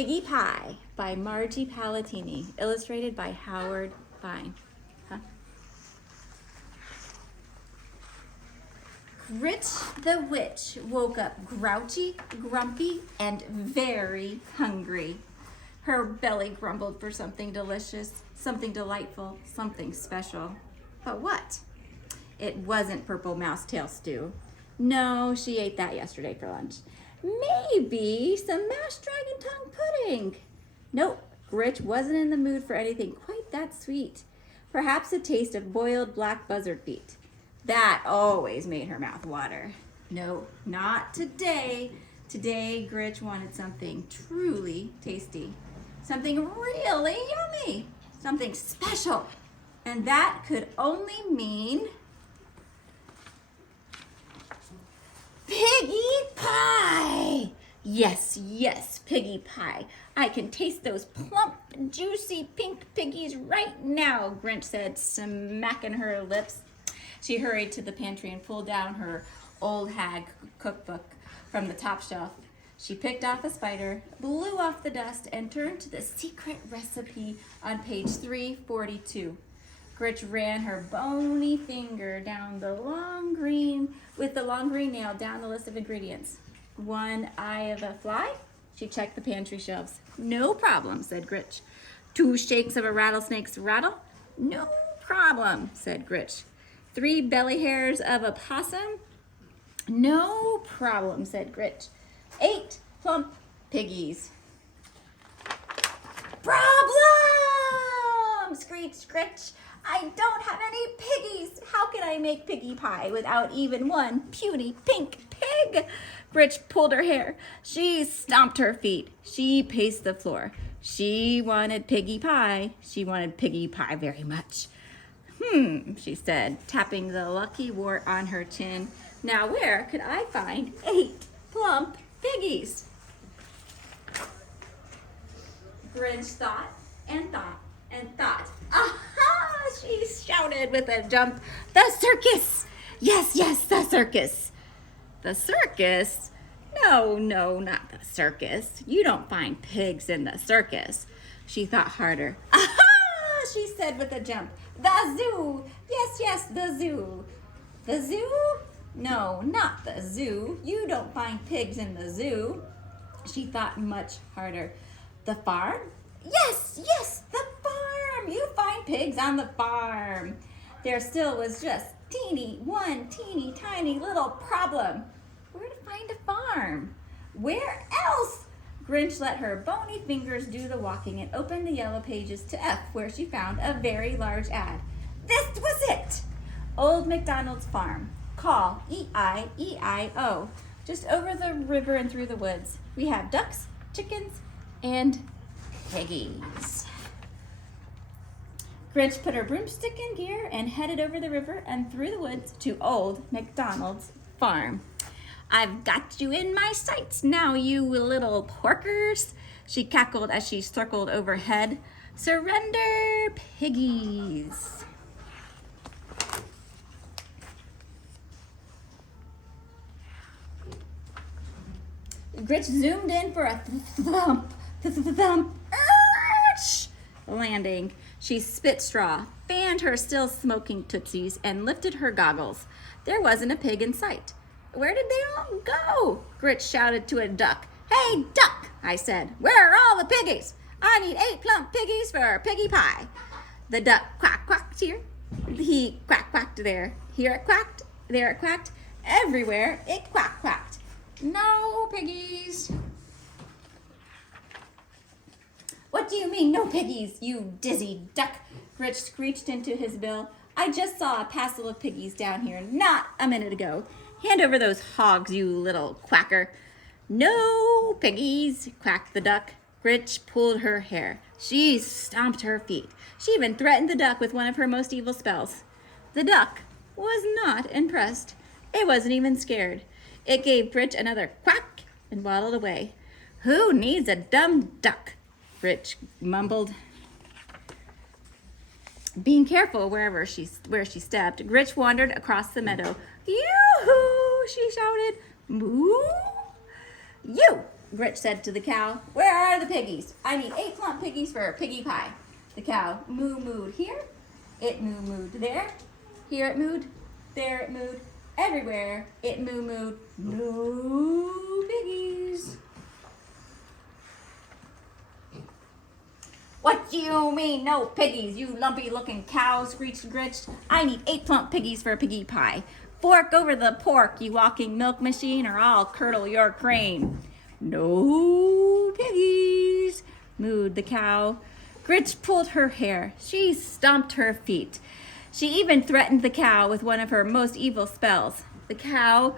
Piggy Pie by Margie Palatini, illustrated by Howard Vine. Grit the witch woke up grouchy, grumpy, and very hungry. Her belly grumbled for something delicious, something delightful, something special. But what? It wasn't purple mouse tail stew. No, she ate that yesterday for lunch. Maybe some mashed dragon tongue pudding. Nope, Grit wasn't in the mood for anything quite that sweet. Perhaps a taste of boiled black buzzard feet. That always made her mouth water. No, not today. Today, Grit wanted something truly tasty. Something really yummy. Something special. And that could only mean Piggy Pie! Yes, yes, Piggy Pie. I can taste those plump, juicy pink piggies right now, Grinch said, smacking her lips. She hurried to the pantry and pulled down her old hag cookbook from the top shelf. She picked off a spider, blew off the dust, and turned to the secret recipe on page 342. Gritch ran her bony finger down the long green nail down the list of ingredients. 1 eye of a fly? She checked the pantry shelves. No problem, said Gritch. 2 shakes of a rattlesnake's rattle? No problem, said Gritch. 3 belly hairs of a possum? No problem, said Gritch. 8 plump piggies. Problem! Screeched Gritch. I don't have any piggies. How can I make piggy pie without even one puny pink pig? Gritch pulled her hair. She stomped her feet. She paced the floor. She wanted piggy pie. She wanted piggy pie very much. She said, tapping the lucky wart on her chin. Now where could I find 8 plump piggies? Grinch thought and thought and thought. Aha! She shouted with a jump. The circus! Yes, yes, the circus. The circus? No, not the circus. You don't find pigs in the circus. She thought harder. Aha! She said with a jump. The zoo! Yes, the zoo. The zoo? No, not the zoo. You don't find pigs in the zoo. She thought much harder. The farm? Yes, the farm. You find pigs on the farm. There still was just one teeny tiny little problem. Where to find a farm? Where else? Grinch let her bony fingers do the walking and opened the yellow pages to F, where she found a very large ad. This was it! Old MacDonald's farm. Call E-I-E-I-O. Just over the river and through the woods. We have ducks, chickens, and piggies. Grinch put her broomstick in gear and headed over the river and through the woods to Old MacDonald's farm. I've got you in my sights now, you little porkers, she cackled as she circled overhead. Surrender, piggies. Gritch zoomed in for a thump, landing. She spit straw, fanned her still smoking tootsies, and lifted her goggles. There wasn't a pig in sight. Where did they all go? Gritch shouted to a duck. Hey, duck, I said, where are all the piggies? I need 8 plump piggies for piggy pie. The duck quacked here. He quacked there. Here it quacked, there it quacked. Everywhere it quacked. No piggies. What do you mean, no piggies, you dizzy duck? Gritch screeched into his bill. I just saw a passel of piggies down here not a minute ago. Hand over those hogs, you little quacker. No piggies, quacked the duck. Gritch pulled her hair. She stomped her feet. She even threatened the duck with one of her most evil spells. The duck was not impressed. It wasn't even scared. It gave Gritch another quack and waddled away. Who needs a dumb duck? Gritch mumbled. Being careful where she stepped, Gritch wandered across the meadow. Yoo-hoo, she shouted. Moo! You, Grinch said to the cow, "Where are the piggies? I need 8 plump piggies for a piggy pie." The cow moo-mooed here, it moo-mooed there, here it mooed, there it mooed, everywhere it moo-mooed. No piggies. "What do you mean, no piggies, you lumpy-looking cow?" screeched Grinch. "I need 8 plump piggies for a piggy pie. Fork over the pork, you walking milk machine, or I'll curdle your cream." "No piggies," mooed the cow. Grinch pulled her hair. She stomped her feet. She even threatened the cow with one of her most evil spells. The cow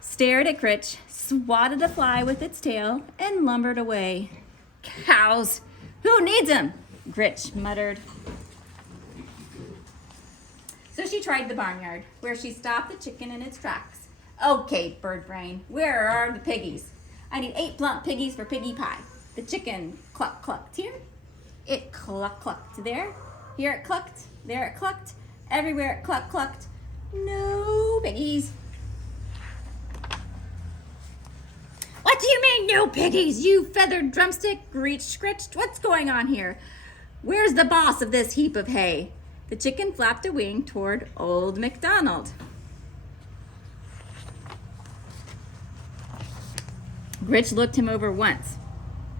stared at Grinch, swatted a fly with its tail, and lumbered away. "Cows! Who needs 'em?" Grinch muttered. So she tried the barnyard, where she stopped the chicken in its tracks. "Okay, bird brain, where are the piggies? I need 8 plump piggies for piggy pie." The chicken clucked here. It clucked there. Here it clucked. There it clucked. Everywhere it clucked. No piggies. "What do you mean, no piggies, you feathered drumstick?" screeched. "What's going on here? Where's the boss of this heap of hay?" The chicken flapped a wing toward Old MacDonald. Grinch looked him over once,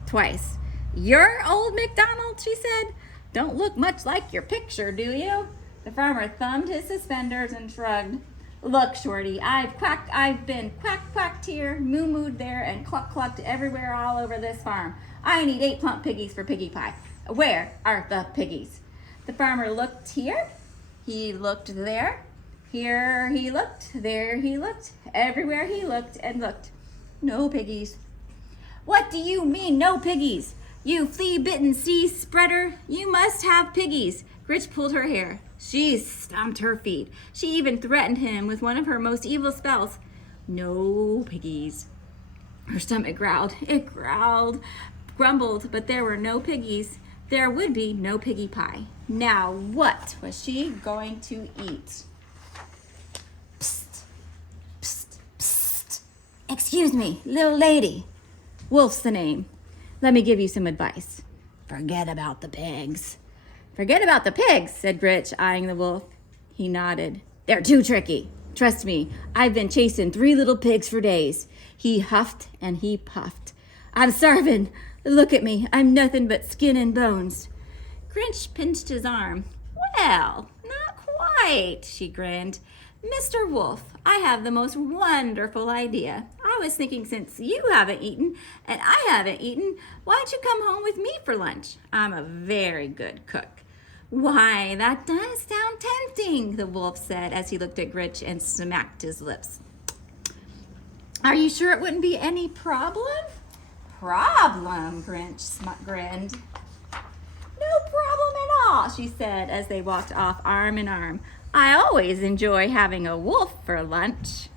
twice. "You're Old MacDonald," she said. "Don't look much like your picture, do you?" The farmer thumbed his suspenders and shrugged. "Look, Shorty, I've been quacked here, moo-mooed there, and clucked everywhere all over this farm. I need 8 plump piggies for piggy pie. Where are the piggies?" The farmer looked here, he looked there, here he looked, there he looked, everywhere he looked and looked. No piggies. "What do you mean, no piggies? You flea-bitten sea spreader, you must have piggies." Grinch pulled her hair. She stomped her feet. She even threatened him with one of her most evil spells. No piggies. Her stomach growled. It grumbled, but there were no piggies. There would be no piggy pie. Now, what was she going to eat? "Psst, psst, psst. Excuse me, little lady. Wolf's the name. Let me give you some advice. Forget about the pigs." "Forget about the pigs," said Grinch, eyeing the wolf. He nodded. "They're too tricky. Trust me, I've been chasing 3 little pigs for days." He huffed and he puffed. "I'm starving. Look at me. I'm nothing but skin and bones." Grinch pinched his arm. "Well, not quite," she grinned. "Mr. Wolf, I have the most wonderful idea. I was thinking, since you haven't eaten and I haven't eaten, why don't you come home with me for lunch? I'm a very good cook." "Why, that does sound tempting," the wolf said as he looked at Grinch and smacked his lips. "Are you sure it wouldn't be any problem?" "Problem?" Grinch grinned. "No problem at all," she said as they walked off arm in arm. "I always enjoy having a wolf for lunch."